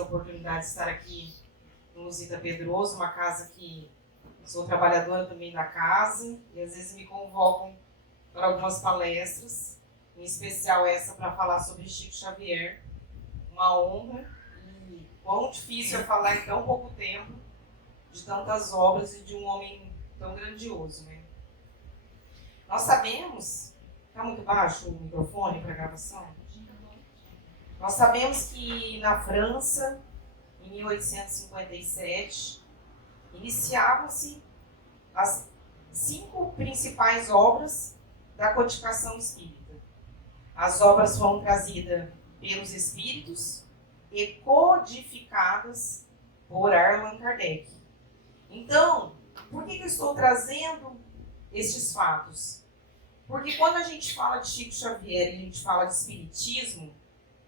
a oportunidade de estar aqui no Lusita Pedroso, uma casa que sou trabalhadora também da casa, e às vezes me convocam para algumas palestras, em especial essa para falar sobre Chico Xavier. Uma honra, e quão difícil é falar em tão pouco tempo de tantas obras e de um homem tão grandioso, né? Nós sabemos... Está muito baixo o microfone para a gravação? Nós sabemos que na França, em 1857, iniciavam-se as 5 principais obras da codificação espírita. As obras foram trazidas pelos espíritos e codificadas por Allan Kardec. Então, por que eu estou trazendo estes fatos? Porque quando a gente fala de Chico Xavier e a gente fala de espiritismo,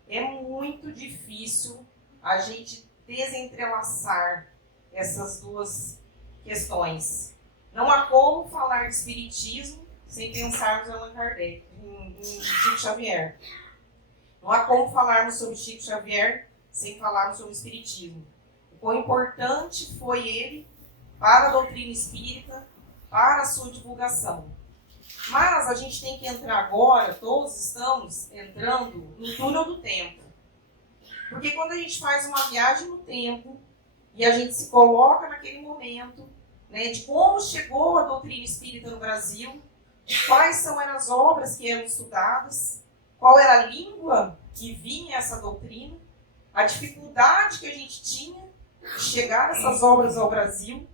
é muito difícil a gente desentrelaçar essas duas questões. Não há como falar de espiritismo sem pensarmos em Allan Kardec, em Chico Xavier. Não há como falarmos sobre Chico Xavier sem falarmos sobre espiritismo. O quão importante foi ele para a doutrina espírita, para a sua divulgação. Mas a gente tem que entrar agora, todos estamos entrando no túnel do tempo. Porque quando a gente faz uma viagem no tempo e a gente se coloca naquele momento, né, de como chegou a doutrina espírita no Brasil, quais são as obras que eram estudadas, qual era a língua que vinha essa doutrina, a dificuldade que a gente tinha de chegar essas obras ao Brasil,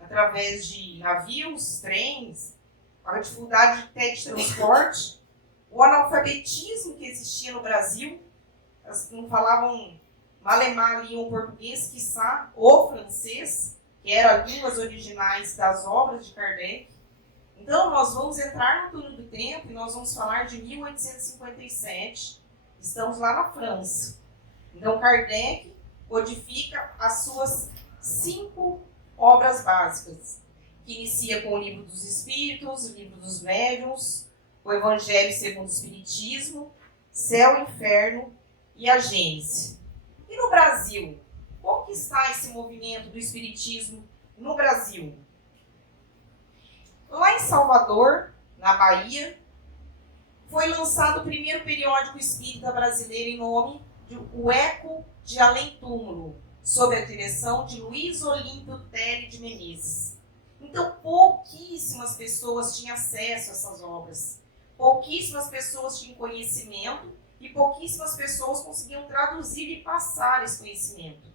através de navios, trens, a dificuldade até de transporte, o analfabetismo que existia no Brasil, elas não falavam malemar ali o português, quiçá o francês, que eram línguas originais das obras de Kardec. Então, nós vamos entrar no túnel do tempo e nós vamos falar de 1857. Estamos lá na França. Então, Kardec codifica as suas 5 obras básicas, que inicia com o Livro dos Espíritos, o Livro dos Médiuns, o Evangelho segundo o Espiritismo, Céu e Inferno e a Gênese. E no Brasil? Como que está esse movimento do Espiritismo no Brasil? Lá em Salvador, na Bahia, foi lançado o primeiro periódico espírita brasileiro em nome de O Eco de Além Túmulo, sob a direção de Luiz Olímpio Teles de Menezes. Então, pouquíssimas pessoas tinham acesso a essas obras. Pouquíssimas pessoas tinham conhecimento e pouquíssimas pessoas conseguiam traduzir e passar esse conhecimento.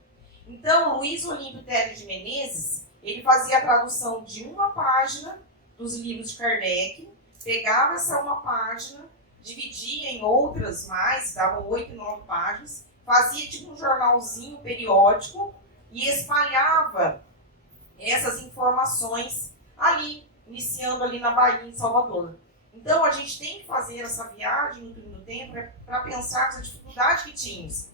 Então, Luiz Olímpio Teles de Menezes, ele fazia a tradução de uma página dos livros de Kardec, pegava essa uma página, dividia em outras mais, davam 8, 9 páginas, fazia tipo um jornalzinho periódico e espalhava essas informações ali, iniciando ali na Bahia, em Salvador. Então, a gente tem que fazer essa viagem no túnel do tempo para pensar a dificuldade que tínhamos.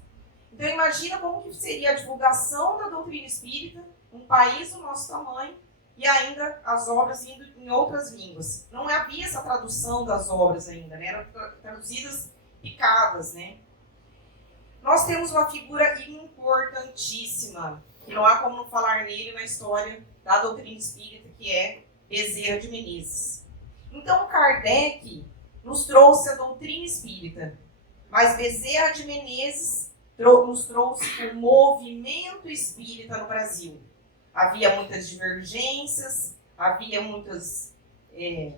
Então, imagina como que seria a divulgação da doutrina espírita num país do nosso tamanho e ainda as obras indo em outras línguas. Não havia essa tradução das obras ainda, né? Eram traduzidas picadas, né? Nós temos uma figura importantíssima, que não há como não falar nele na história da doutrina espírita, que é Bezerra de Menezes. Então, Kardec nos trouxe a doutrina espírita, mas Bezerra de Menezes nos trouxe o movimento espírita no Brasil. Havia muitas divergências, havia muitas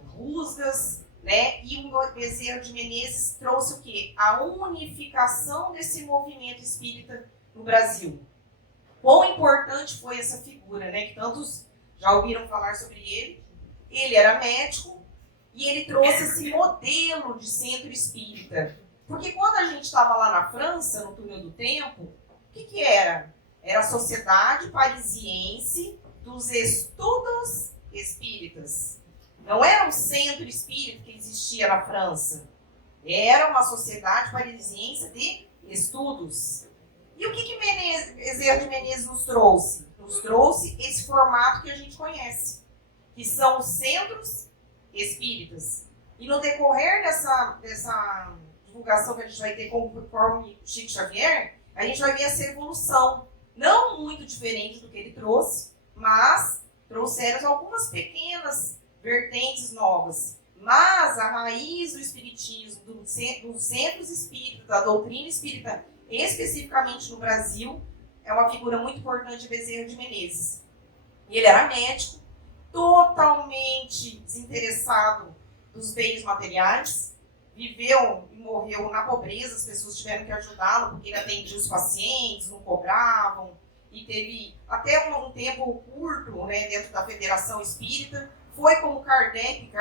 rusgas, né? E o Bezerra de Menezes trouxe o quê? A unificação desse movimento espírita no Brasil. Quão importante foi essa figura, né? Que tantos já ouviram falar sobre ele. Ele era médico e ele trouxe esse modelo de centro espírita. Porque quando a gente estava lá na França, no túnel do tempo, o que era? Era a Sociedade Parisiense dos Estudos Espíritas. Não era um centro espírita que existia na França. Era uma Sociedade Parisiense de Estudos. E o que Bezerra de Menezes nos trouxe? Nos trouxe esse formato que a gente conhece, que são os centros espíritas. E no decorrer dessa divulgação que a gente vai ter conforme Chico Xavier, a gente vai ver essa evolução, não muito diferente do que ele trouxe, mas trouxeram algumas pequenas vertentes novas. Mas a raiz do espiritismo, dos centros espíritas, da doutrina espírita, especificamente no Brasil, é uma figura muito importante de Bezerra de Menezes. E ele era médico, totalmente desinteressado dos bens materiais, viveu e morreu na pobreza, as pessoas tiveram que ajudá-lo, porque ele atendia os pacientes, não cobravam, e teve até um tempo curto, né, dentro da Federação Espírita. Foi como Kardec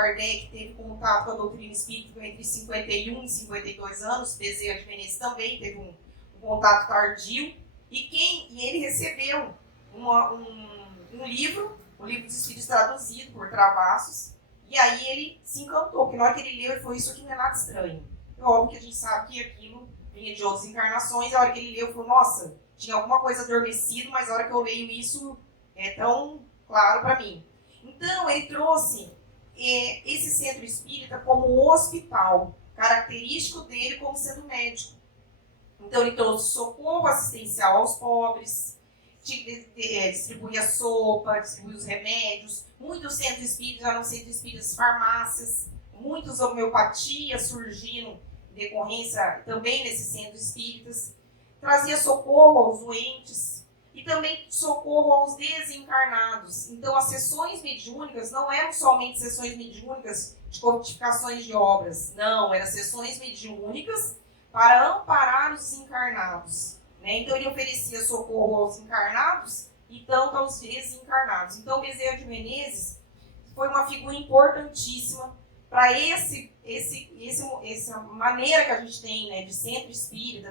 teve contato com a doutrina espírita entre 51 e 52 anos, Bezerra de Menezes também teve um contato tardio, e ele recebeu um livro dos Espíritos traduzido por Travassos, e aí ele se encantou, porque na hora que ele leu, ele falou, isso aqui não é nada estranho. É óbvio que a gente sabe que aquilo vinha de outras encarnações, e a hora que ele leu, ele falou, nossa, tinha alguma coisa adormecida, mas a hora que eu leio isso é tão claro para mim. Então, ele trouxe esse centro espírita como hospital, característico dele como sendo médico. Então, ele trouxe socorro assistencial aos pobres, distribuía sopa, distribuía os remédios. Muitos centros espíritas eram centros espíritas farmácias, muitas homeopatias surgiram em decorrência também nesses centros espíritas. Trazia socorro aos doentes e também socorro aos desencarnados. Então, as sessões mediúnicas não eram somente sessões mediúnicas de codificações de obras. Não, eram sessões mediúnicas para amparar os desencarnados. Né? Então, ele oferecia socorro aos encarnados e tanto aos desencarnados. Então, Bezerra de Menezes foi uma figura importantíssima para essa maneira que a gente tem, né, de centro espírita,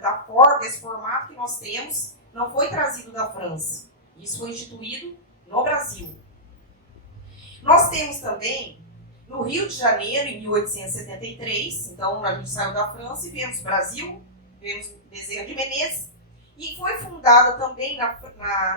desse formato que nós temos, não foi trazido da França. Isso foi instituído no Brasil. Nós temos também, no Rio de Janeiro, em 1873, então a gente saiu da França e viemos para o Brasil, viemos Bezerra de Menezes, e foi fundada também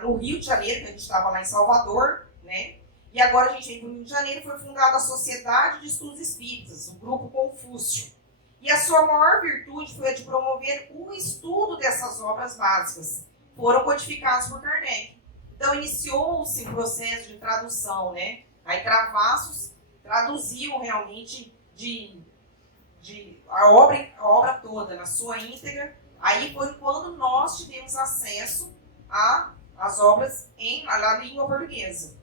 no Rio de Janeiro, que a gente estava lá em Salvador, né? E agora a gente vem para o Rio de Janeiro e foi fundada a Sociedade de Estudos Espíritas, o Grupo Confúcio. E a sua maior virtude foi a de promover o estudo dessas obras básicas. Foram codificadas por Kardec. Então, iniciou-se o processo de tradução, né? Aí, Travassos traduziu realmente a obra toda, na sua íntegra. Aí foi quando nós tivemos acesso às obras na língua portuguesa.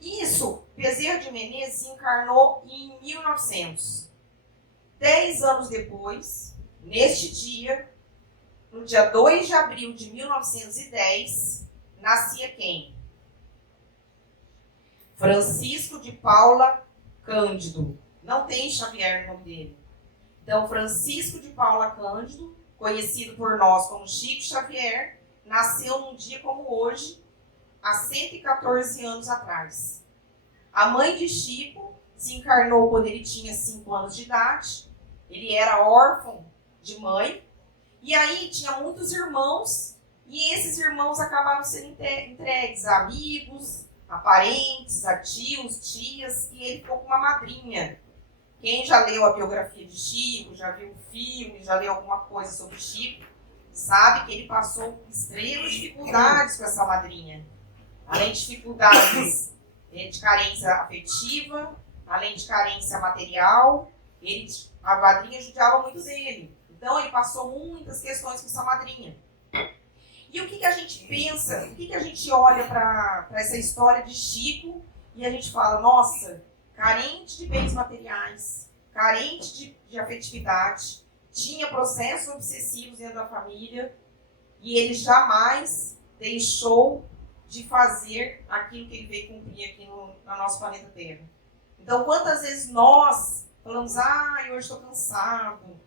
Isso, Bezerra de Menezes encarnou em 1900. 10 anos depois, neste dia, no dia 2 de abril de 1910, nascia quem? Francisco de Paula Cândido. Não tem Xavier no nome dele. Então, Francisco de Paula Cândido, conhecido por nós como Chico Xavier, nasceu num dia como hoje, há 114 anos atrás. A mãe de Chico se encarnou quando ele tinha 5 anos de idade. Ele era órfão de mãe. E aí tinha muitos irmãos. E esses irmãos acabaram sendo entregues a amigos, a parentes, a tios, tias. E ele ficou com uma madrinha. Quem já leu a biografia de Chico, já viu o filme, já leu alguma coisa sobre Chico, sabe que ele passou extremas dificuldades com essa madrinha. Além de dificuldades de carência afetiva, além de carência material, a madrinha judiava muito dele. Então, ele passou muitas questões com essa madrinha. E o que a gente pensa, o que a gente olha para essa história de Chico e a gente fala, nossa, carente de bens materiais, carente de afetividade, tinha processos obsessivos dentro da família e ele jamais deixou de fazer aquilo que ele veio cumprir aqui no nosso planeta Terra. Então, quantas vezes nós falamos, hoje estou cansado,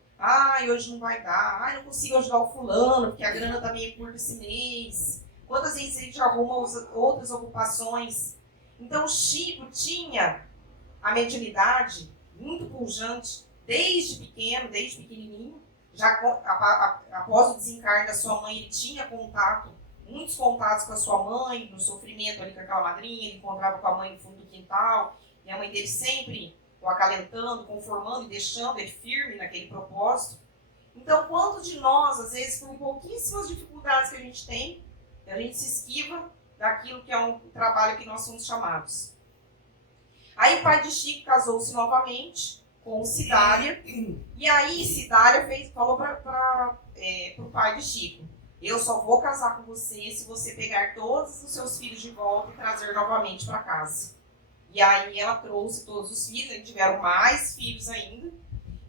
hoje não vai dar, não consigo ajudar o fulano, porque a grana está meio curta esse mês. Quantas vezes a gente arruma outras ocupações. Então, Chico tinha a mediunidade muito pujante, desde pequeno, desde pequenininho. Já após o desencarne da sua mãe, ele tinha muitos contatos com a sua mãe, no sofrimento ali com aquela madrinha, ele encontrava com a mãe no fundo do quintal, e a mãe dele sempre o acalentando, conformando e deixando ele firme naquele propósito. Então, quantos de nós, às vezes, por pouquíssimas dificuldades que a gente tem, a gente se esquiva daquilo que é um trabalho que nós somos chamados. Aí o pai de Chico casou-se novamente com Cidália, e aí Cidália falou para o pai de Chico: eu só vou casar com você se você pegar todos os seus filhos de volta e trazer novamente para casa. E aí ela trouxe todos os filhos, eles tiveram mais filhos ainda.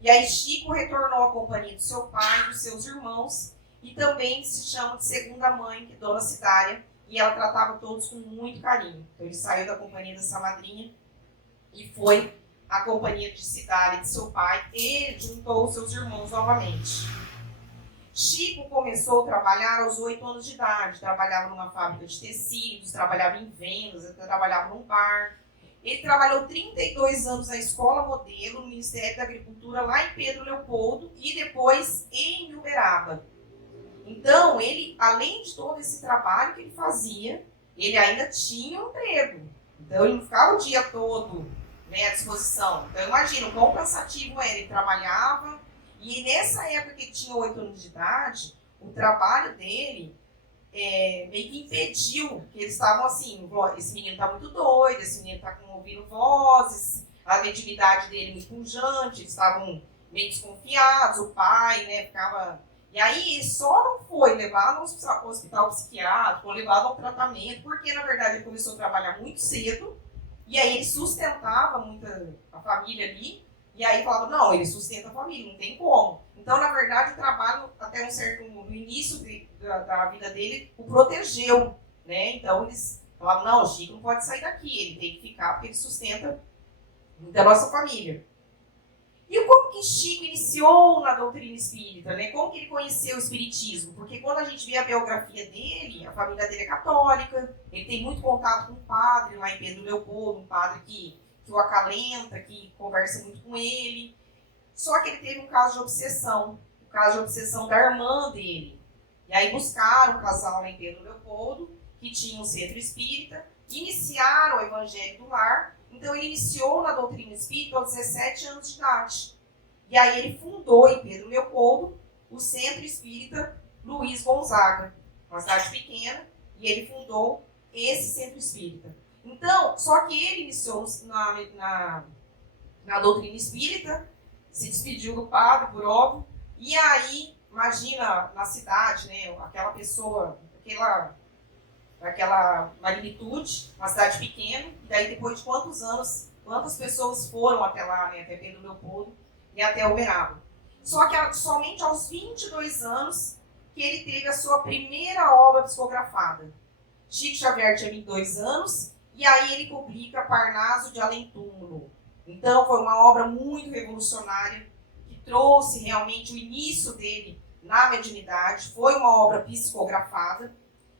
E aí Chico retornou à companhia do seu pai, dos seus irmãos, e também se chama de segunda mãe, que é Dona Cidália, e ela tratava todos com muito carinho. Então ele saiu da companhia dessa madrinha e foi à companhia de Cidália, de seu pai, e juntou os seus irmãos novamente. Chico começou a trabalhar aos 8 anos de idade, trabalhava numa fábrica de tecidos, trabalhava em vendas, trabalhava num bar. Ele trabalhou 32 anos na Escola Modelo, no Ministério da Agricultura, lá em Pedro Leopoldo, e depois em Uberaba. Então, ele, além de todo esse trabalho que ele fazia, ele ainda tinha um emprego. Então, ele não ficava o dia todo, né, à disposição. Então, imagina o quão cansativo era. Ele trabalhava, e nessa época que ele tinha 8 anos de idade, o trabalho dele meio que impediu, que eles estavam assim: esse menino está muito doido, esse menino está ouvindo vozes, a mediunidade dele muito pungente, eles estavam meio desconfiados, o pai, né, ficava... E aí ele só não foi levado ao hospital psiquiátrico, ou levado ao tratamento, porque na verdade ele começou a trabalhar muito cedo, e aí ele sustentava muito a família ali, e aí falava: não, ele sustenta a família, não tem como. Então, na verdade, o trabalho, até no início da vida dele, o protegeu, né? Então, eles falavam: não, o Chico não pode sair daqui, ele tem que ficar porque ele sustenta da nossa família. E como que Chico iniciou na doutrina espírita, né? Como que ele conheceu o espiritismo? Porque quando a gente vê a biografia dele, a família dele é católica, ele tem muito contato com um padre lá em Pedro Leopoldo, um padre que o acalenta, que conversa muito com ele. Só que ele teve um caso de obsessão da irmã dele. E aí buscaram um casal lá em Pedro Leopoldo, que tinha um centro espírita, iniciaram o Evangelho do Lar. Então ele iniciou na doutrina espírita aos 17 anos de idade. E aí ele fundou em Pedro Leopoldo o Centro Espírita Luiz Gonzaga, uma cidade pequena, e ele fundou esse centro espírita. Então, só que ele iniciou na doutrina espírita, se despediu do padre, por óbvio, e aí, imagina na cidade, né, aquela pessoa, aquela magnitude, uma cidade pequena, e daí depois de quantos anos, quantas pessoas foram até lá, né, até Pedro Leopoldo e até Uberaba. Só que somente aos 22 anos que ele teve a sua primeira obra psicografada. Chico Xavier tinha 22 anos, e aí ele publica Parnaso de Além Túmulo. Então foi uma obra muito revolucionária, que trouxe realmente o início dele na mediunidade. Foi uma obra psicografada.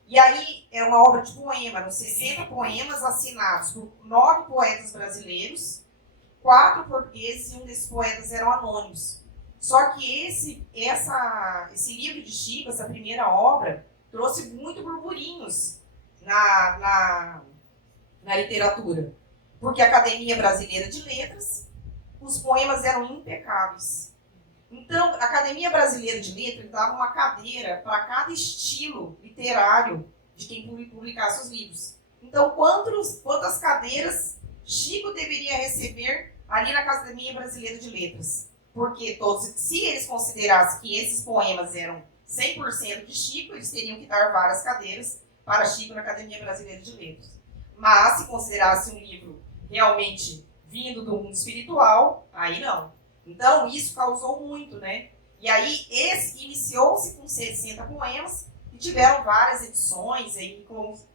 E aí é uma obra de poema, eram 60 poemas assinados por 9 poetas brasileiros, 4 portugueses, e um desses poetas eram anônimos. Só que esse livro de Chico, essa primeira obra, trouxe muito burburinhos na literatura. Porque a Academia Brasileira de Letras, os poemas eram impecáveis. Então, a Academia Brasileira de Letras dava uma cadeira para cada estilo literário de quem publicasse os livros. Então, quantas cadeiras Chico deveria receber ali na Academia Brasileira de Letras? Porque se eles considerassem que esses poemas eram 100% de Chico, eles teriam que dar várias cadeiras para Chico na Academia Brasileira de Letras. Mas, se considerasse um livro realmente vindo do mundo espiritual, aí não. Então, isso causou muito, né? E aí, iniciou-se com 60 poemas, e tiveram várias edições, aí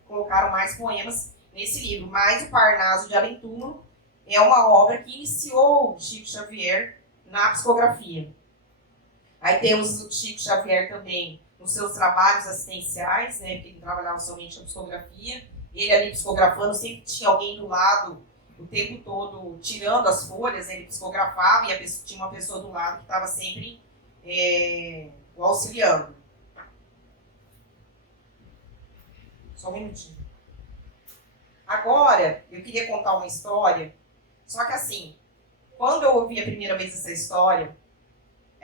colocaram mais poemas nesse livro. Mas o Parnaso de Além Túmulo é uma obra que iniciou o Chico Xavier na psicografia. Aí temos o Chico Xavier também nos seus trabalhos assistenciais, né? Porque ele trabalhava somente na psicografia. Ele ali psicografando, sempre tinha alguém do lado o tempo todo tirando as folhas, ele psicografava, e tinha uma pessoa do lado que estava sempre o auxiliando. Só um minutinho. Agora, eu queria contar uma história, só que assim, quando eu ouvi a primeira vez essa história,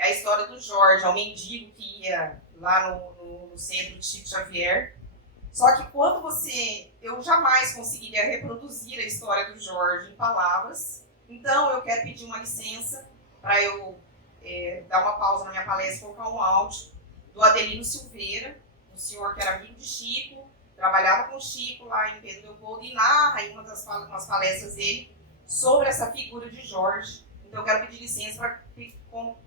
É a história do Jorge, é um mendigo que ia lá no centro de Chico Xavier. Só que eu jamais conseguiria reproduzir a história do Jorge em palavras. Então eu quero pedir uma licença para eu dar uma pausa na minha palestra e colocar um áudio do Adelino Silveira, um senhor que era amigo de Chico, trabalhava com Chico lá em Pedro Leopoldo e narra em umas palestras dele sobre essa figura de Jorge. Então eu quero pedir licença para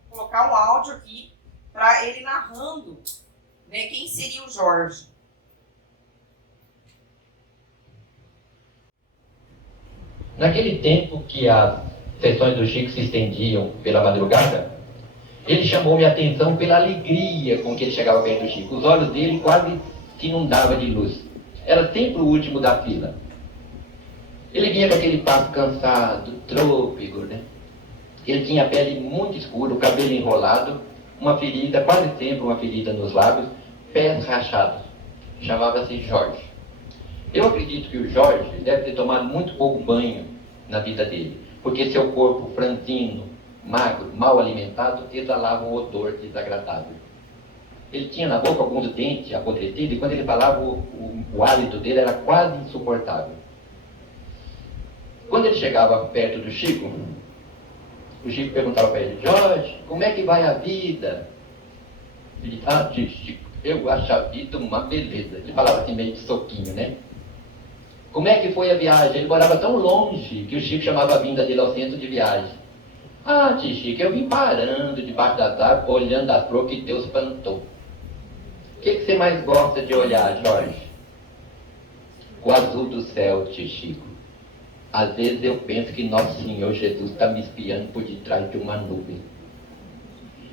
colocar um áudio aqui para ele narrando, né, quem seria o Jorge. Naquele tempo que as sessões do Chico se estendiam pela madrugada, ele chamou minha atenção pela alegria com que ele chegava perto do Chico. Os olhos dele quase se inundavam de luz. Era sempre o último da fila. Ele vinha com aquele passo cansado, trôpego, né? Ele tinha a pele muito escura, o cabelo enrolado, uma ferida, quase sempre uma ferida nos lábios, pés rachados. Chamava-se Jorge. Eu acredito que o Jorge deve ter tomado muito pouco banho na vida dele, porque seu corpo franzino, magro, mal alimentado, exalava um odor desagradável. Ele tinha na boca alguns dentes apodrecidos e quando ele falava o hálito dele era quase insuportável. Quando ele chegava perto do Chico, o Chico perguntava para ele: Jorge, como é que vai a vida? Ele disse: Chico, eu acho a vida uma beleza. Ele falava assim meio de soquinho, né? Como é que foi a viagem? Ele morava tão longe que o Chico chamava a vinda dele ao centro de viagem. Tio Chico, eu vim parando debaixo das árvores, olhando as flores que Deus plantou. O que você mais gosta de olhar, Jorge? O azul do céu, tio Chico. Às vezes eu penso que Nosso Senhor Jesus está me espiando por detrás de uma nuvem.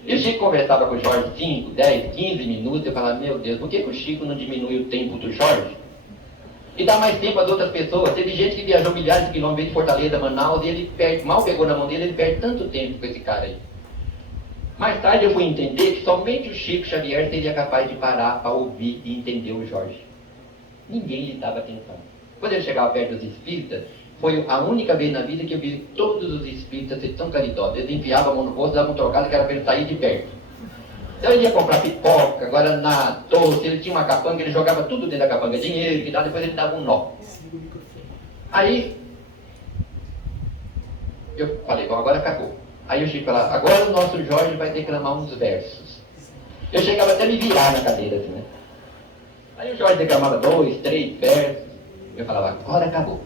E o Chico conversava com o Jorge 5, 10, 15 minutos. Eu falava: meu Deus, por que o Chico não diminui o tempo do Jorge? E dá mais tempo às outras pessoas. Teve gente que viajou milhares de quilômetros de Fortaleza, Manaus, e ele mal pegou na mão dele, ele perde tanto tempo com esse cara aí. Mais tarde eu fui entender que somente o Chico Xavier seria capaz de parar para ouvir e entender o Jorge. Ninguém lhe dava atenção. Quando ele chegava perto dos espíritas, foi a única vez na vida que eu vi todos os espíritas serem tão caridosos. Eles enfiavam a mão no bolso, davam um trocado que era para ele sair de perto. Então ele ia comprar pipoca, guaraná, doce, ele tinha uma capanga, ele jogava tudo dentro da capanga, dinheiro, que dá, depois ele dava um nó. Aí, eu falei: bom, agora acabou. Aí o Chico falava: agora o nosso Jorge vai declamar uns versos. Eu chegava até a me virar na cadeira, assim, né? Aí o Jorge declamava 2, 3 versos. Eu falava: agora acabou.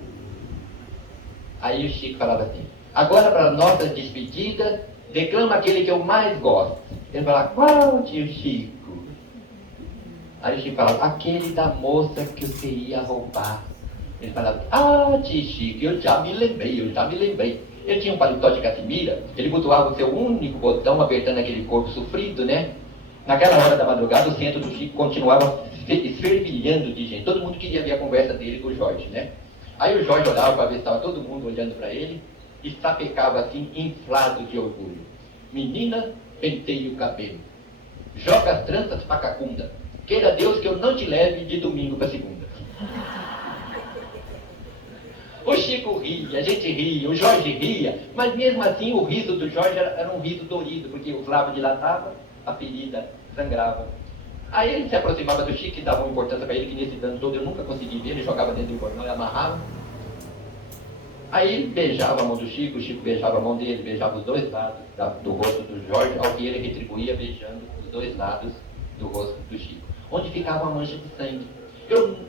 Aí o Chico falava assim: agora para a nossa despedida, declama aquele que eu mais gosto. Ele falava: qual, tio Chico? Aí o Chico falava: aquele da moça que você ia roubar. Ele falava: tio Chico, eu já me lembrei. Ele tinha um paletó de casimira, ele botoava o seu único botão, apertando aquele corpo sofrido, né? Naquela hora da madrugada, o centro do Chico continuava fervilhando de gente. Todo mundo queria ver a conversa dele com o Jorge, né? Aí o Jorge olhava para ver se estava todo mundo olhando para ele e sapecava assim, inflado de orgulho: menina, penteie o cabelo, joga as tranças para cacunda, queira Deus que eu não te leve de domingo para segunda. O Chico ria, a gente ria, o Jorge ria, mas mesmo assim o riso do Jorge era um riso dorido, porque os lábios dilatavam, a ferida sangrava. Aí ele se aproximava do Chico e dava uma importância para ele, que nesse dano todo eu nunca consegui ver, ele jogava dentro do jornal e amarrava. Aí ele beijava a mão do Chico, o Chico beijava a mão dele, beijava os dois lados do rosto do Jorge, ao que ele retribuía beijando os dois lados do rosto do Chico, onde ficava uma mancha de sangue.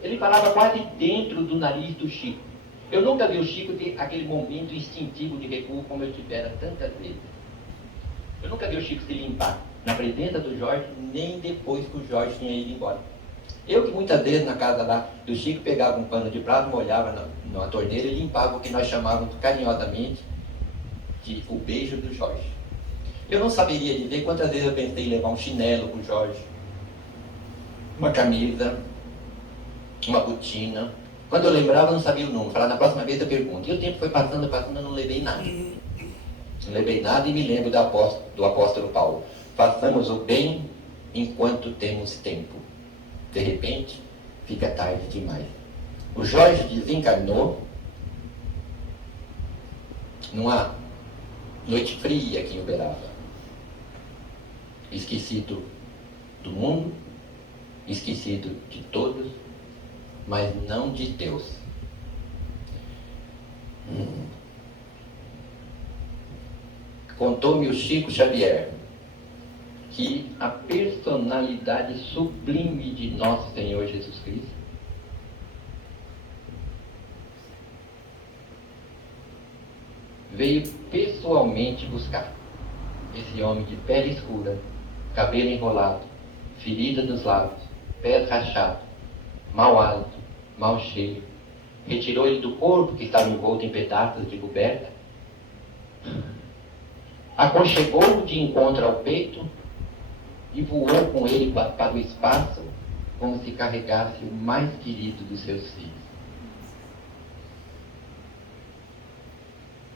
Ele falava quase dentro do nariz do Chico. Eu nunca vi o Chico ter aquele momento instintivo de recuo como eu tivera tantas vezes. Eu nunca vi o Chico se limpar na presença do Jorge, nem depois que o Jorge tinha ido embora. Eu que muitas vezes na casa lá do Chico pegava um pano de prato, molhava na torneira e limpava o que nós chamávamos carinhosamente de o beijo do Jorge. Eu não saberia dizer quantas vezes eu pensei em levar um chinelo para o Jorge, uma camisa, uma botina. Quando eu lembrava, eu não sabia o número. Falava: na próxima vez eu pergunto. E o tempo foi passando, eu não levei nada. Não levei nada e me lembro do apóstolo Paulo: façamos o bem enquanto temos tempo. De repente, fica tarde demais. O Jorge desencarnou numa noite fria aqui em Uberaba. esquecido do mundo, esquecido de todos, mas não de Deus. Contou-me o Chico Xavier que a personalidade sublime de nosso Senhor Jesus Cristo veio pessoalmente buscar esse homem de pele escura, cabelo enrolado, ferida nos lábios, pés rachados, mau hálito, mau cheiro. Retirou ele do corpo que estava envolto em pedaços de coberta, aconchegou-o de encontro ao peito e voou com ele para o espaço como se carregasse o mais querido dos seus filhos.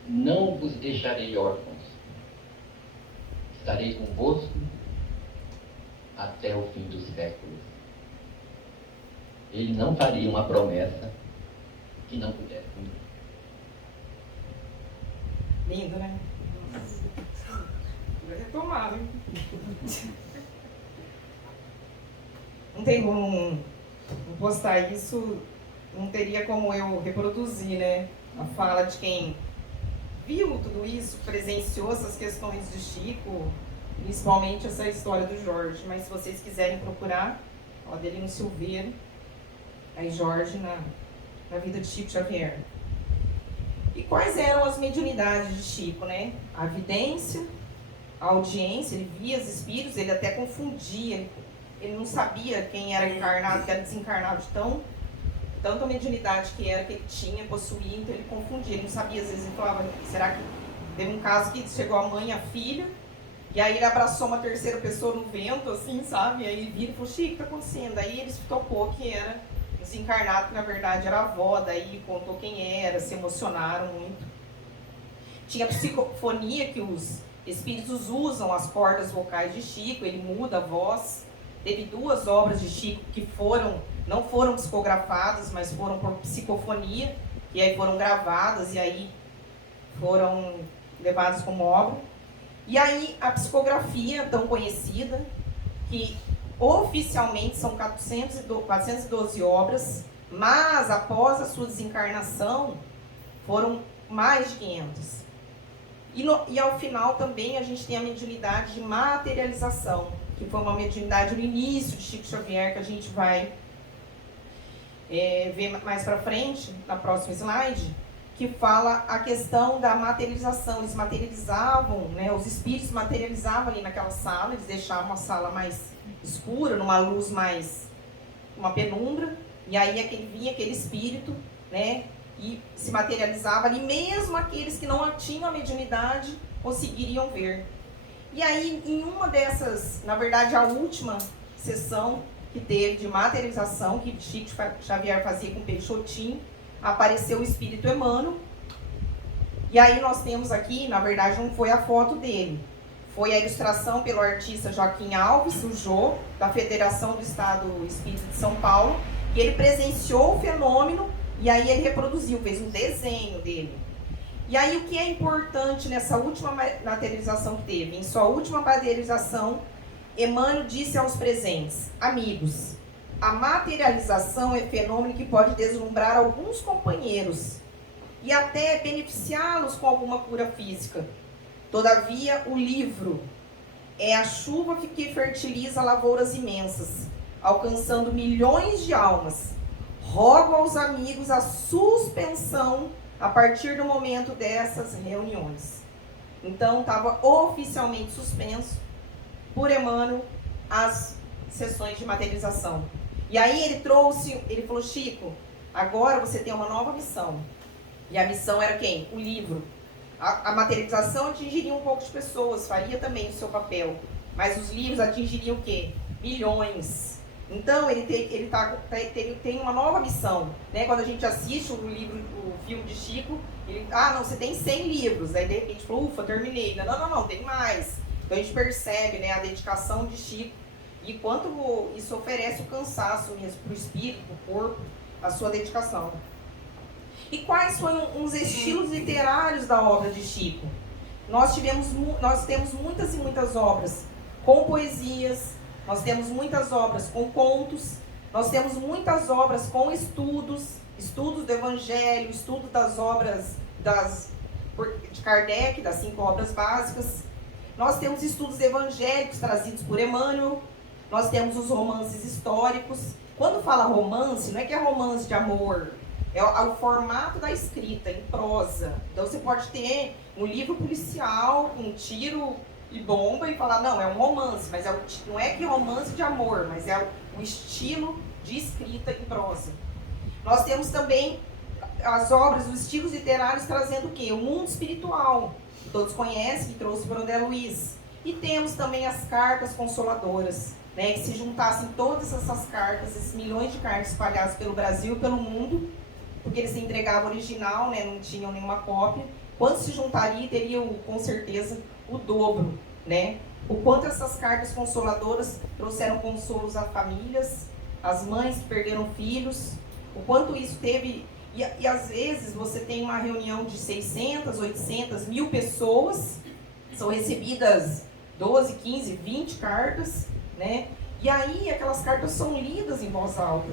Não vos deixarei órfãos, estarei convosco até o fim dos séculos. Ele não faria uma promessa que não pudesse cumprir. Lindo, né? Vai retomar, hein? Não tem como postar isso, não teria como eu reproduzir, né? A fala de quem viu tudo isso, presenciou essas questões de Chico, principalmente essa história do Jorge. Mas se vocês quiserem procurar, ó, dele no Silveiro, aí Jorge na vida de Chico Xavier. E quais eram as mediunidades de Chico, né? A vidência, a audiência, ele via os espíritos, ele até confundia, ele não sabia quem era encarnado, quem era desencarnado, tanta mediunidade que era, que ele tinha, possuía, então ele confundia, ele não sabia, às vezes ele falava, será que... Teve um caso que chegou a mãe e a filha, e aí ele abraçou uma terceira pessoa no vento, assim, sabe? E aí ele vira e falou, Chico, o que está acontecendo? Aí ele se tocou que era desencarnado, que na verdade era a avó, daí contou quem era, se emocionaram muito. Tinha psicofonia, que os espíritos usam as cordas vocais de Chico, ele muda a voz. Teve 2 obras de Chico que não foram psicografadas, mas foram por psicofonia, e aí foram gravadas, e aí foram levadas como obra. E aí a psicografia, tão conhecida, que oficialmente são 412 obras, mas após a sua desencarnação foram mais de 500. E ao final também a gente tem a mediunidade de materialização, que foi uma mediunidade no início de Chico Xavier, que a gente vai ver mais para frente, na próxima slide, que fala a questão da materialização. Eles materializavam, né, os espíritos materializavam ali naquela sala, eles deixavam uma sala mais escura, numa luz mais, uma penumbra, e aí vinha aquele espírito, né, e se materializava ali, mesmo aqueles que não tinham a mediunidade conseguiriam ver. E aí, em uma dessas, na verdade, a última sessão que teve de materialização, que Chico Xavier fazia com Peixotinho, apareceu o espírito Emmanuel. E aí nós temos aqui, na verdade, não foi a foto dele, foi a ilustração pelo artista Joaquim Alves, o Jô, da Federação do Estado Espírita de São Paulo, e ele presenciou o fenômeno, e aí ele reproduziu, fez um desenho dele. E aí o que é importante nessa última materialização que teve? Em sua última materialização, Emmanuel disse aos presentes, amigos, a materialização é fenômeno que pode deslumbrar alguns companheiros e até beneficiá-los com alguma cura física. Todavia, o livro é a chuva que fertiliza lavouras imensas, alcançando milhões de almas. Rogo aos amigos a suspensão a partir do momento dessas reuniões. Então, estava oficialmente suspenso por Emmanuel as sessões de materialização. E aí ele falou, Chico, agora você tem uma nova missão. E a missão era quem? O livro. A materialização atingiria um pouco de pessoas, faria também o seu papel. Mas os livros atingiriam o quê? Milhões. Então, ele tem uma nova missão, né? Quando a gente assiste o filme de Chico, não, você tem 100 livros. Aí, de repente, falou, ufa, terminei. Não, tem mais. Então, a gente percebe, né, a dedicação de Chico e quanto isso oferece o cansaço mesmo para o espírito, para o corpo, a sua dedicação. E quais foram os estilos literários da obra de Chico? Nós temos muitas e muitas obras. com poesias, nós temos muitas obras com contos, nós temos muitas obras com estudos do Evangelho, estudo das obras de Kardec, das 5 obras básicas. Nós temos estudos evangélicos trazidos por Emmanuel, nós temos os romances históricos. Quando fala romance, não é que é romance de amor, é o formato da escrita, em prosa. Então você pode ter um livro policial com tiro e bomba e falar, não, é um romance, mas não é que romance de amor, mas é o estilo de escrita em prosa. Nós temos também as obras, os estilos literários trazendo o quê? O mundo espiritual, que todos conhecem, que trouxe por André Luiz. E temos também as cartas consoladoras, né, que se juntassem todas essas cartas, esses milhões de cartas espalhadas pelo Brasil e pelo mundo, porque eles se entregavam original, né, não tinham nenhuma cópia. Quando se juntaria, teriam com certeza o dobro, né? O quanto essas cartas consoladoras trouxeram consolos a famílias, as mães que perderam filhos, o quanto isso teve. E às vezes você tem uma reunião de 600, 800, 1000 pessoas, são recebidas 12, 15, 20 cartas, né? E aí aquelas cartas são lidas em voz alta.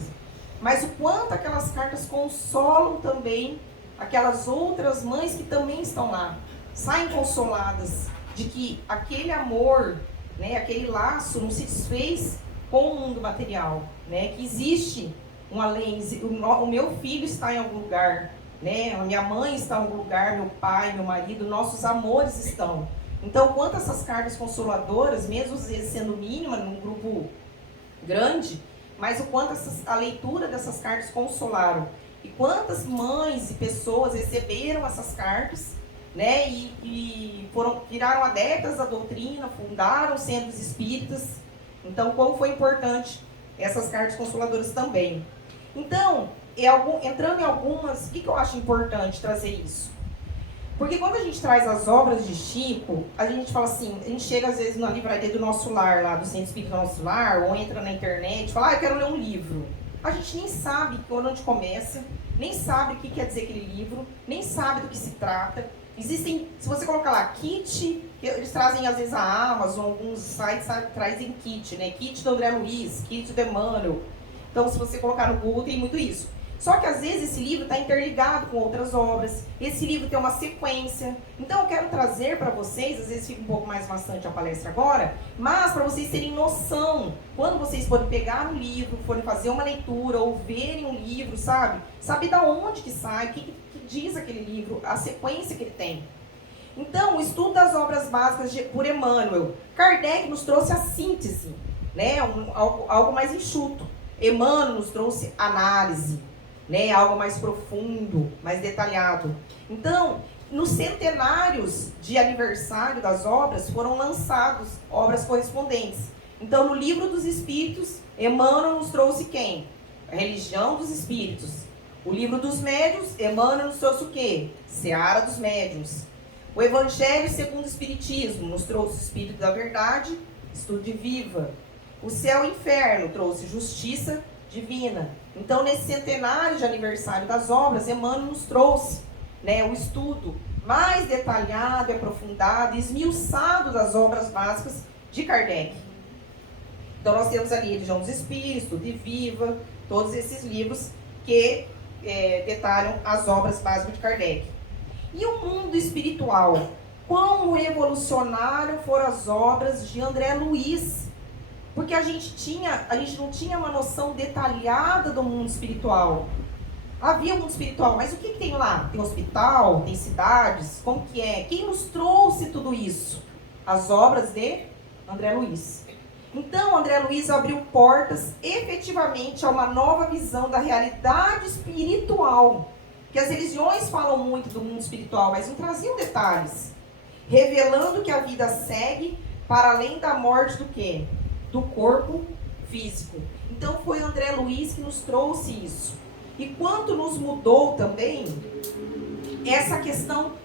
Mas o quanto aquelas cartas consolam também aquelas outras mães que também estão lá, saem consoladas de que aquele amor, né, aquele laço não se desfez com o mundo material, né? Que existe um além, o meu filho está em algum lugar, né? A minha mãe está em algum lugar, meu pai, meu marido, nossos amores estão. Então, quanto essas cartas consoladoras, mesmo às vezes sendo mínima, num grupo grande, mas o quanto a leitura dessas cartas consolaram. E quantas mães e pessoas receberam essas cartas, né? E viraram adeptas da doutrina, fundaram centros espíritas. Então, como foi importante essas cartas consoladoras também. Então, entrando em algumas, o que eu acho importante trazer isso? Porque quando a gente traz as obras de Chico, a gente fala assim, a gente chega às vezes na livraria do Nosso Lar, lá do Centro Espírita do Nosso Lar, ou entra na internet e fala, eu quero ler um livro. A gente nem sabe por onde começa, nem sabe o que quer dizer aquele livro, nem sabe do que se trata. Existem, se você colocar lá, kit, eles trazem às vezes a Amazon, alguns sites trazem kit, né? Kit do André Luiz, kit do Emmanuel. Então, se você colocar no Google, tem muito isso. Só que às vezes esse livro está interligado com outras obras, esse livro tem uma sequência. Então eu quero trazer para vocês, às vezes fica um pouco mais maçante a palestra agora, mas para vocês terem noção, quando vocês forem pegar um livro, forem fazer uma leitura ou verem um livro, sabe? Saber da onde que sai, o que diz aquele livro, a sequência que ele tem. Então, o estudo das obras básicas por Emmanuel. Kardec nos trouxe a síntese, né? Algo mais enxuto. Emmanuel nos trouxe análise, né? Algo mais profundo, mais detalhado. Então, nos centenários de aniversário das obras, foram lançadas obras correspondentes. Então, no Livro dos Espíritos, Emmanuel nos trouxe quem? A Religião dos Espíritos. O Livro dos Médiuns, Emmanuel nos trouxe o quê? Seara dos Médiuns. O Evangelho segundo o Espiritismo nos trouxe o Espírito da Verdade, estudo de Viva. O Céu e o Inferno trouxe Justiça Divina. Então, nesse centenário de aniversário das obras, Emmanuel nos trouxe, né, o estudo mais detalhado, aprofundado, esmiuçado das obras básicas de Kardec. Então, nós temos ali Religião dos Espíritos, Estudo de Viva, todos esses livros que detalham as obras básicas de Kardec. E o mundo espiritual? Quão revolucionário foram as obras de André Luiz? Porque a gente não tinha uma noção detalhada do mundo espiritual. Havia um mundo espiritual, mas o que tem lá? Tem hospital, tem cidades, como que é? Quem nos trouxe tudo isso? As obras de André Luiz. Então, André Luiz abriu portas efetivamente a uma nova visão da realidade espiritual. Que as religiões falam muito do mundo espiritual, mas não traziam detalhes. Revelando que a vida segue para além da morte do quê? Do corpo físico. Então, foi André Luiz que nos trouxe isso. E quanto nos mudou também essa questão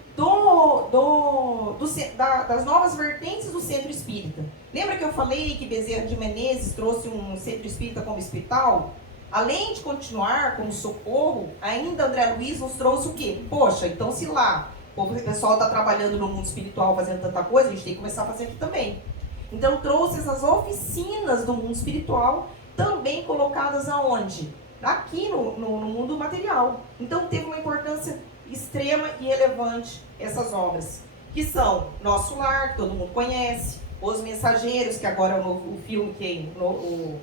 das novas vertentes do centro espírita. Lembra que eu falei que Bezerra de Menezes trouxe um centro espírita como hospital? Além de continuar como socorro, ainda André Luiz nos trouxe o quê? Poxa, então se lá o pessoal está trabalhando no mundo espiritual, fazendo tanta coisa, a gente tem que começar a fazer aqui também. Então trouxe essas oficinas do mundo espiritual, também colocadas aonde? Aqui no mundo material. Então teve uma importância extrema e relevante essas obras, que são Nosso Lar, que todo mundo conhece, Os Mensageiros, que agora é o filme que é o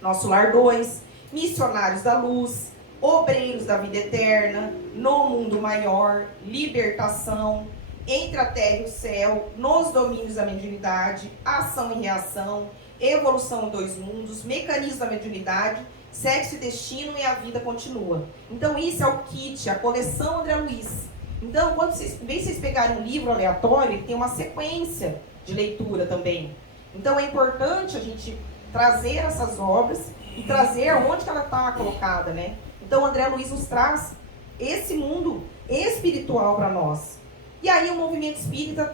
Nosso Lar 2, Missionários da Luz, Obreiros da Vida Eterna, No Mundo Maior, Libertação, Entre a Terra e o Céu, Nos Domínios da Mediunidade, Ação e Reação, Evolução em Dois Mundos, Mecanismo da Mediunidade, Sexo e Destino e A Vida Continua. Então isso é o kit, a coleção André Luiz. Então, quando vocês pegarem um livro aleatório, ele tem uma sequência de leitura também. Então é importante a gente trazer essas obras e trazer onde que ela está colocada, né? Então, André Luiz nos traz esse mundo espiritual para nós. E aí o movimento espírita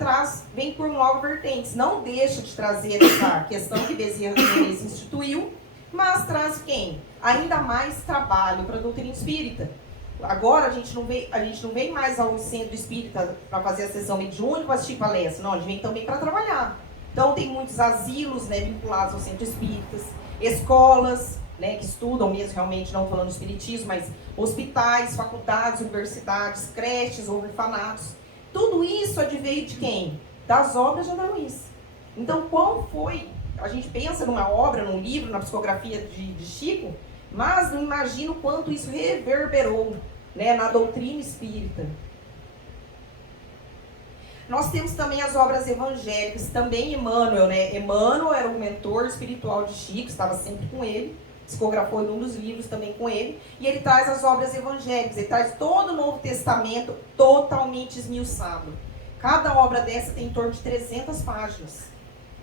vem por novas vertentes. Não deixa de trazer essa questão que Bezerra de Menezes instituiu, mas traz quem? Ainda mais trabalho para a doutrina espírita. Agora a gente não vem mais ao centro espírita para fazer a sessão mediúnica, para assistir palestra. Não, a gente vem também para trabalhar. Então tem muitos asilos, né, vinculados ao centro espíritas, escolas, né, que estudam mesmo, realmente não falando espiritismo, mas hospitais, faculdades, universidades, creches, orfanatos. Tudo isso adveio de quem? Das obras de André Luiz. Então, qual foi? A gente pensa numa obra, num livro, na psicografia de Chico, mas não imagina o quanto isso reverberou, né, na doutrina espírita. Nós temos também as obras evangélicas, também Emmanuel, né? Emmanuel era o mentor espiritual de Chico, estava sempre com ele, psicografou em um dos livros também com ele, e ele traz as obras evangélicas, ele traz todo o Novo Testamento totalmente esmiuçado. Cada obra dessa tem em torno de 300 páginas,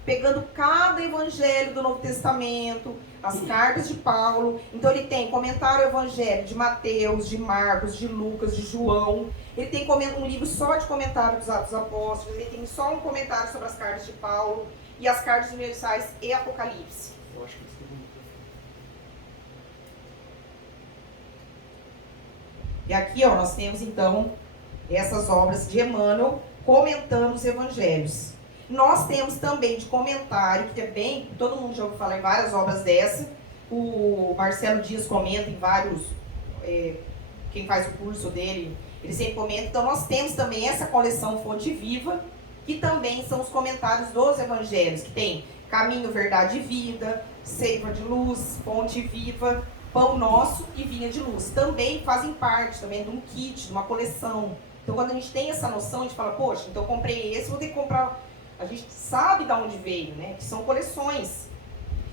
pegando cada evangelho do Novo Testamento, as cartas de Paulo. Então ele tem comentário evangelho de Mateus, de Marcos, de Lucas, de João. Ele tem um livro só de comentário dos Atos dos Apóstolos, ele tem só um comentário sobre as cartas de Paulo e as cartas universais e Apocalipse. Eu acho que isso é bonito. E aqui, ó, nós temos então essas obras de Emmanuel comentando os evangelhos. Nós temos também de comentário, que é bem, todo mundo já ouviu falar em várias obras dessa. O Marcelo Dias comenta em vários, quem faz o curso dele, ele sempre comenta. Então nós temos também essa coleção Fonte Viva, que também são os comentários dos evangelhos, que tem Caminho, Verdade e Vida, Seiva de Luz, Fonte Viva, Pão Nosso e Vinha de Luz. Também fazem parte também de um kit, de uma coleção. Então quando a gente tem essa noção, a gente fala, poxa, então eu comprei esse, vou ter que comprar. A gente sabe de onde veio, né? Que são coleções.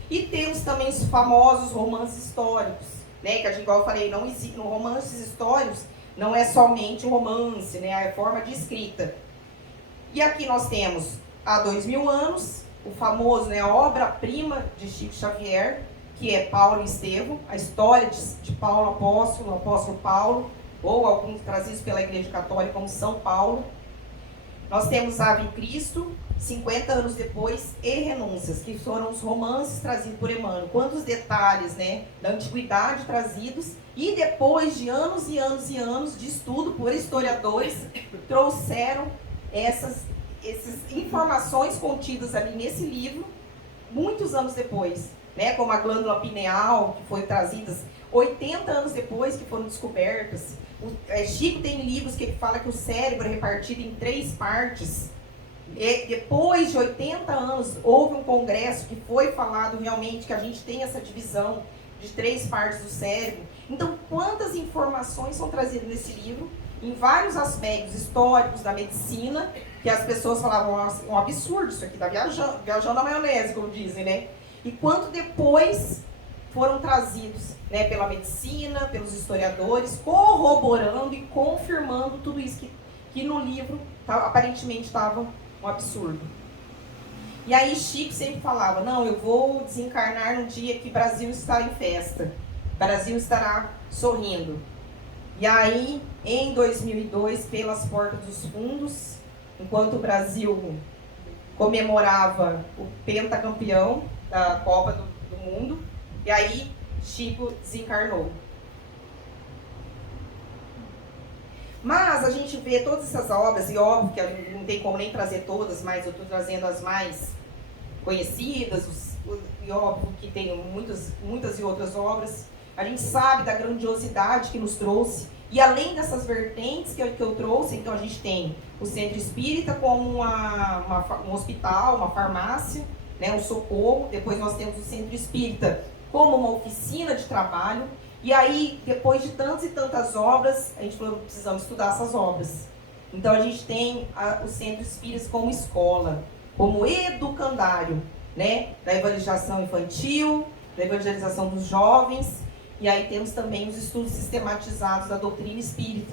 E temos também os famosos romances históricos, né? Que a gente, igual eu falei, não existe, no romances históricos não é somente o romance, né? É a forma de escrita. E aqui nós temos há 2000 anos, o famoso, né, a obra-prima de Chico Xavier, que é Paulo e Estevão, a história de Paulo Apóstolo, o apóstolo Paulo, ou alguns trazidos pela Igreja Católica como São Paulo. Nós temos Ave em Cristo, 50 anos depois, e Renúncias, que foram os romances trazidos por Emmanuel. Quantos detalhes, né, da antiguidade trazidos, e depois de anos e anos e anos de estudo por historiadores, trouxeram essas informações contidas ali nesse livro, muitos anos depois, né, como a glândula pineal, que foi trazida 80 anos depois que foram descobertas. Chico tem livros que fala que o cérebro é repartido em 3 partes. E depois de 80 anos, houve um congresso que foi falado realmente que a gente tem essa divisão de 3 partes do cérebro. Então, quantas informações são trazidas nesse livro, em vários aspectos históricos da medicina, que as pessoas falavam, um absurdo, isso aqui tá viajando na maionese, como dizem, né? E quanto depois foram trazidos, né, pela medicina, pelos historiadores, corroborando e confirmando tudo isso que no livro aparentemente estava um absurdo. E aí Chico sempre falava, não, eu vou desencarnar no dia que Brasil estará em festa, Brasil estará sorrindo. E aí, em 2002, pelas portas dos fundos, enquanto o Brasil comemorava o pentacampeão da Copa do Mundo, e aí Chico desencarnou. Mas a gente vê todas essas obras, e óbvio que não tem como nem trazer todas, mas eu estou trazendo as mais conhecidas, e óbvio que tem muitas e outras obras. A gente sabe da grandiosidade que nos trouxe. E além dessas vertentes que eu trouxe, então a gente tem o Centro Espírita como um hospital, uma farmácia, né, um socorro. Depois nós temos o Centro Espírita como uma oficina de trabalho. E aí, depois de tantas e tantas obras, a gente falou, precisamos estudar essas obras. Então a gente tem o Centro Espírita como escola, como educandário, né, da evangelização infantil, da evangelização dos jovens. E aí temos também os estudos sistematizados da doutrina espírita.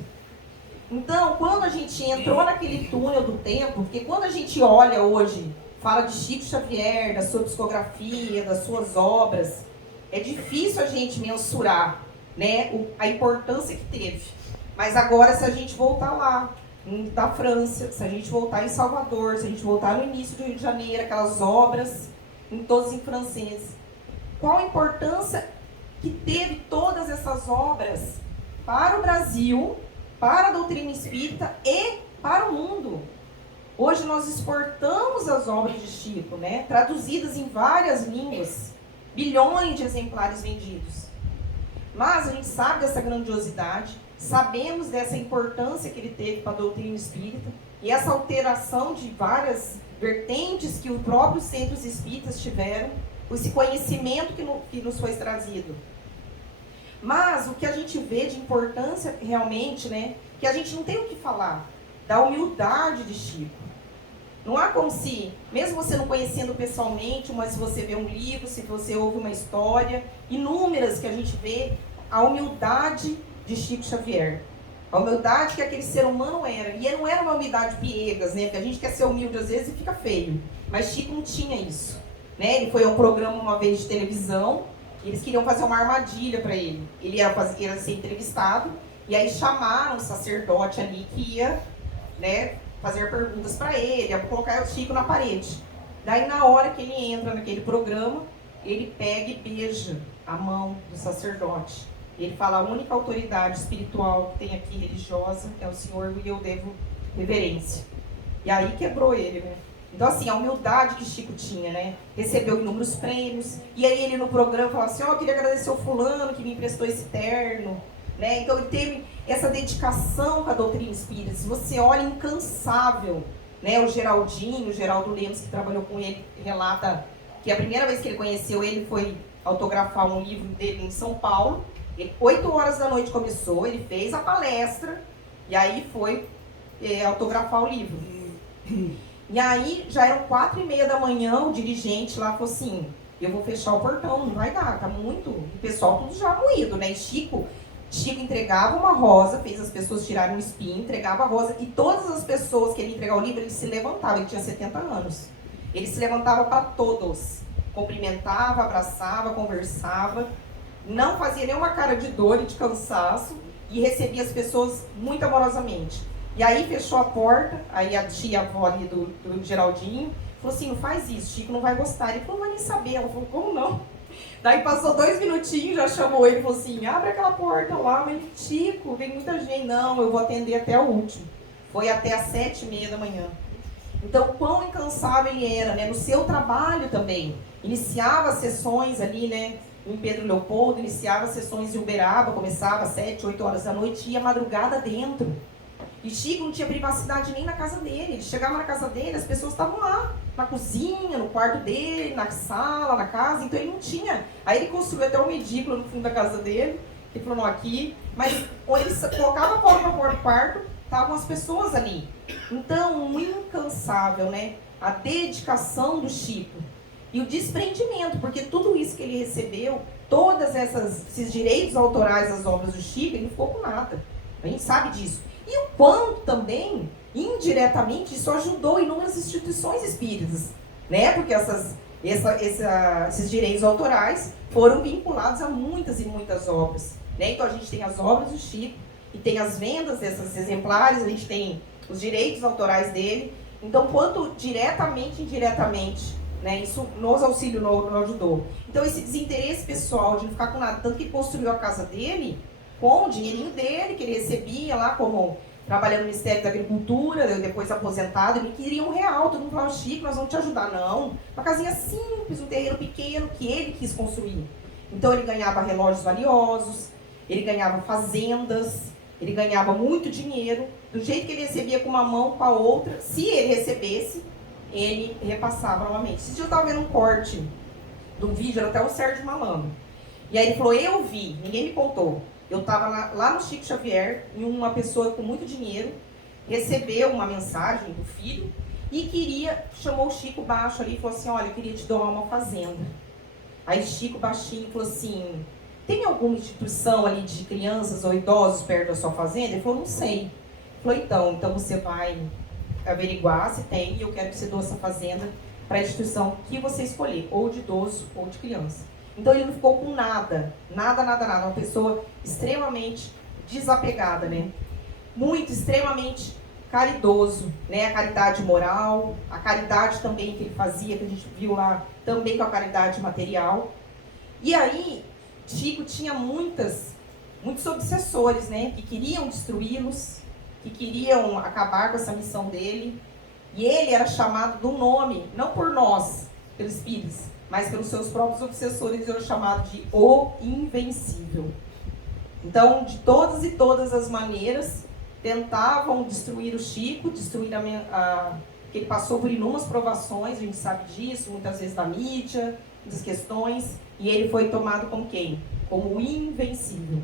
Então, quando a gente entrou naquele túnel do tempo, porque quando a gente olha hoje, fala de Chico Xavier, da sua psicografia, das suas obras, é difícil a gente mensurar, né, a importância que teve. Mas agora, se a gente voltar lá, da França, se a gente voltar em Salvador, se a gente voltar no início do Rio de Janeiro, aquelas obras, todas em francês, qual a importância que teve todas essas obras para o Brasil, para a doutrina espírita e para o mundo? Hoje nós exportamos as obras de Chico, né, traduzidas em várias línguas, bilhões de exemplares vendidos. Mas a gente sabe dessa grandiosidade, sabemos dessa importância que ele teve para a doutrina espírita e essa alteração de várias vertentes que os próprios centros espíritas tiveram, esse conhecimento que nos foi trazido. Mas o que a gente vê de importância realmente, né, que a gente não tem o que falar, da humildade de Chico. Não há como se, mesmo você não conhecendo pessoalmente, mas se você vê um livro, se você ouve uma história, inúmeras que a gente vê, a humildade de Chico Xavier. A humildade que aquele ser humano era. E ele não era uma humildade piegas, né? Porque a gente quer ser humilde às vezes e fica feio. Mas Chico não tinha isso. Né? Ele foi a um programa uma vez de televisão, e eles queriam fazer uma armadilha para ele. Ele ia ser entrevistado, e aí chamaram um sacerdote ali que ia, né, fazer perguntas para ele, ia colocar o Chico na parede. Daí, na hora que ele entra naquele programa, ele pega e beija a mão do sacerdote. Ele fala, a única autoridade espiritual que tem aqui, religiosa, é o Senhor, e eu devo reverência. E aí quebrou ele, né? Então, assim, a humildade que Chico tinha, né? Recebeu inúmeros prêmios, e aí ele no programa falava assim, eu queria agradecer ao fulano que me emprestou esse terno, né? Então ele teve essa dedicação com a doutrina espírita. Se você olha, incansável, né? O Geraldo Lemos, que trabalhou com ele, relata que a primeira vez que ele conheceu ele foi autografar um livro dele em São Paulo. 8 horas da noite começou, ele fez a palestra, e aí foi autografar o livro. E aí, já eram 4h30 da manhã, o dirigente lá falou assim, eu vou fechar o portão, não vai dar, tá muito... O pessoal tudo já moído, né? E Chico entregava uma rosa, fez as pessoas tirarem um espinho, entregava a rosa, e todas as pessoas que ele entregava o livro, ele se levantava, ele tinha 70 anos. Ele se levantava para todos, cumprimentava, abraçava, conversava, não fazia nenhuma cara de dor e de cansaço, e recebia as pessoas muito amorosamente. E aí fechou a porta, aí a tia, a avó ali do Geraldinho, falou assim, não faz isso, Chico não vai gostar. Ele falou, não vai nem saber. Ela falou, como não? Daí passou 2 minutinhos, já chamou ele, falou assim, abre aquela porta lá, mas Chico, vem muita gente. Não, eu vou atender até o último. Foi até às 7h30 da manhã. Então, quão incansável ele era, né? No seu trabalho também. Iniciava as sessões ali, né? Em Pedro Leopoldo, iniciava as sessões em Uberaba, começava às 7, 8 horas da noite, ia madrugada dentro. E Chico não tinha privacidade nem na casa dele. Ele chegava na casa dele, as pessoas estavam lá, na cozinha, no quarto dele, na sala, na casa, então ele não tinha. Aí ele construiu até um edículo no fundo da casa dele, ele falou, não, aqui, mas onde ele colocava a porta para o quarto, estavam as pessoas ali. Então, um incansável, né? A dedicação do Chico. E o desprendimento, porque tudo isso que ele recebeu, todos esses direitos autorais das obras do Chico, ele não ficou com nada. A gente sabe disso. E o quanto também, indiretamente, isso ajudou inúmeras instituições espíritas, né? Porque esses direitos autorais foram vinculados a muitas e muitas obras, né? Então a gente tem as obras do Chico, e tem as vendas desses exemplares, a gente tem os direitos autorais dele. Então, quanto diretamente e indiretamente, né? Isso nos auxílios não ajudou. Então, esse desinteresse pessoal de não ficar com nada, tanto que ele construiu a casa dele, com o dinheirinho dele, que ele recebia lá como trabalhando no Ministério da Agricultura, eu depois aposentado, e me queria R$1. Todo mundo falava, Chico, nós vamos te ajudar. Não, uma casinha simples, um terreno pequeno que ele quis construir. Então ele ganhava relógios valiosos, ele ganhava fazendas, ele ganhava muito dinheiro, do jeito que ele recebia com uma mão, com a outra. Se ele recebesse, ele repassava novamente. Esse dia eu estava vendo um corte de um vídeo, era até o Sérgio Malandro. E aí ele falou, eu vi, ninguém me contou. Eu estava lá no Chico Xavier, e uma pessoa com muito dinheiro recebeu uma mensagem do filho e chamou o Chico baixo ali e falou assim, olha, eu queria te doar uma fazenda. Aí Chico baixinho falou assim, tem alguma instituição ali de crianças ou idosos perto da sua fazenda? Ele falou, não sei. Ele falou, então você vai averiguar se tem, e eu quero que você doe essa fazenda para a instituição que você escolher, ou de idoso ou de criança. Então ele não ficou com nada, uma pessoa extremamente desapegada, né? Muito, extremamente caridoso, né? A caridade moral, a caridade também que ele fazia, que a gente viu lá, também com a caridade material. E aí, Chico tinha muitos obsessores, né? Que queriam destruí-los, que queriam acabar com essa missão dele. E ele era chamado do nome, não por nós, pelos espíritos, mas pelos seus próprios obsessores, ele era chamado de O Invencível. Então, de todas as maneiras, tentavam destruir o Chico, destruir que ele passou por inúmeras provações, a gente sabe disso, muitas vezes da mídia, muitas questões, e ele foi tomado como quem? Como o Invencível.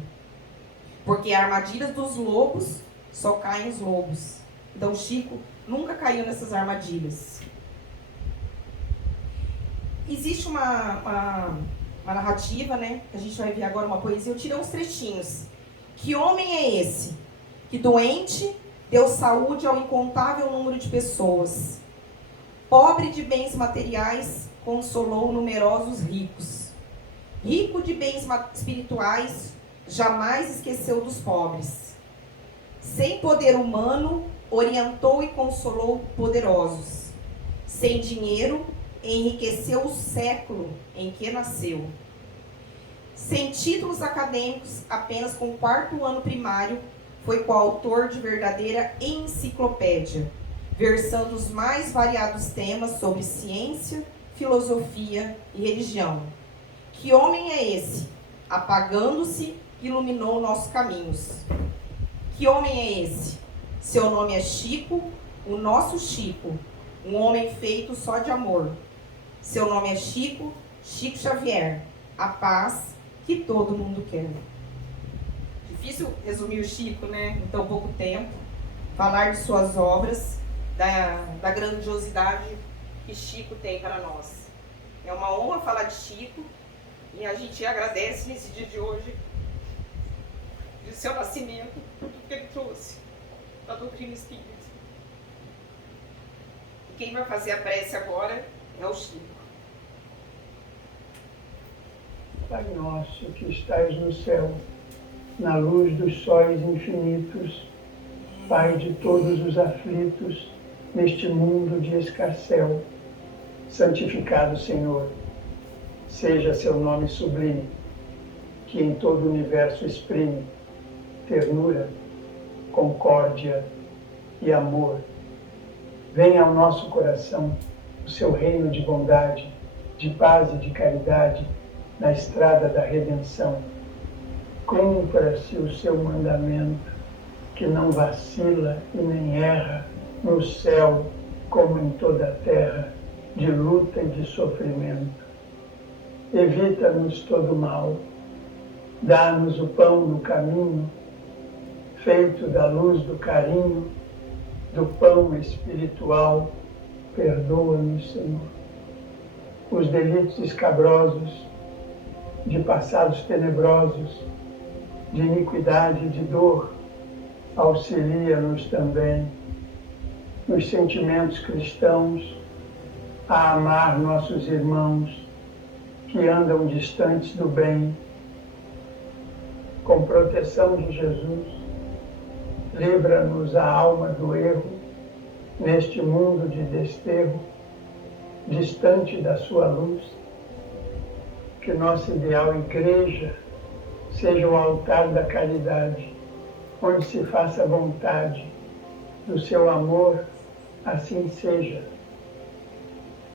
Porque a armadilha dos lobos só caem os lobos. Então, Chico nunca caiu nessas armadilhas. Existe uma narrativa, né? A gente vai ver agora uma poesia. Eu tirei uns trechinhos. Que homem é esse? Que doente deu saúde ao incontável número de pessoas. Pobre de bens materiais, consolou numerosos ricos. Rico de bens espirituais, jamais esqueceu dos pobres. Sem poder humano, orientou e consolou poderosos. Sem dinheiro, enriqueceu o século em que nasceu. Sem títulos acadêmicos, apenas com o 4º ano primário, foi coautor de verdadeira enciclopédia, versando os mais variados temas sobre ciência, filosofia e religião. Que homem é esse? Apagando-se, iluminou nossos caminhos. Que homem é esse? Seu nome é Chico, o nosso Chico, um homem feito só de amor. Seu nome é Chico, Chico Xavier, a paz que todo mundo quer. Difícil resumir o Chico, né, em tão pouco tempo, falar de suas obras, da grandiosidade que Chico tem para nós. É uma honra falar de Chico e a gente agradece nesse dia de hoje de seu nascimento, por tudo que ele trouxe da doutrina espírita. E quem vai fazer a prece agora é o Chico. Pai nosso que estais no céu, na luz dos sóis infinitos, Pai de todos os aflitos, neste mundo de escarcéu, santificado Senhor, seja seu nome sublime, que em todo o universo exprime ternura, concórdia e amor. Venha ao nosso coração o seu reino de bondade, de paz e de caridade, na estrada da redenção. Cumpra-se o seu mandamento, que não vacila e nem erra, no céu como em toda a terra, de luta e de sofrimento. Evita-nos todo mal, dá-nos o pão do caminho, feito da luz do carinho, do pão espiritual, perdoa-nos, Senhor. Os delitos escabrosos, de passados tenebrosos, de iniquidade e de dor, auxilia-nos também nos sentimentos cristãos a amar nossos irmãos que andam distantes do bem. Com proteção de Jesus, livra-nos a alma do erro neste mundo de desterro, distante da sua luz. Que nosso ideal igreja seja o altar da caridade, onde se faça vontade do seu amor, assim seja.